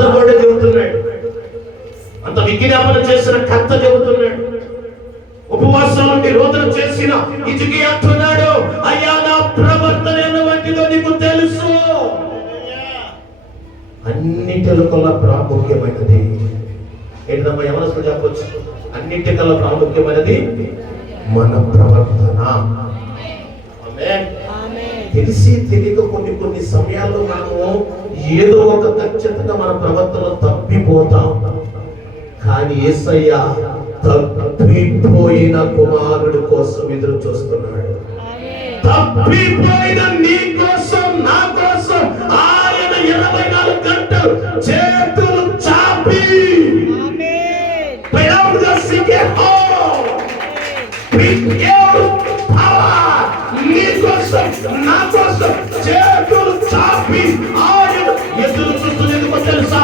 లాజరు కూడా చెబుతున్నాడు, అంత విజ్ఞాపన చేసిన కర్త చెబుతున్నాడు, ఉపవాసం నుండి రోదన చేసిన హిజ్కియా అంటున్నాడు, అయ్యా నా ప్రవర్తన ఎటువంటిదో నీకు తెలుసు. అన్నిటికల్లా ప్రాముఖ్యమైనది ఏంటమ్మా? ఎవరు చెప్పొచ్చు? అన్నిటికల్లా ప్రాముఖ్యమైనది మన ప్రవర్తన. తెలిసి తెలియక కొన్ని సమయాల్లో మనము ఏదో ఒక ఖచ్చితంగా మన ప్రవర్తనలో తప్పిపోతాం. కానీ యేసయ్య తప్పిపోయిన కుమారుడి కోసం ఎదురు చూస్తున్నాడు. తప్పిపోయిన నీ కోసం, నా కోసం ఆయన 24 గంటలు చేతులు చాపి నీ కోసం, నా కోసం చేతులు చాపి ఆయన ఎదురు చూస్తున్నది తెలుసా?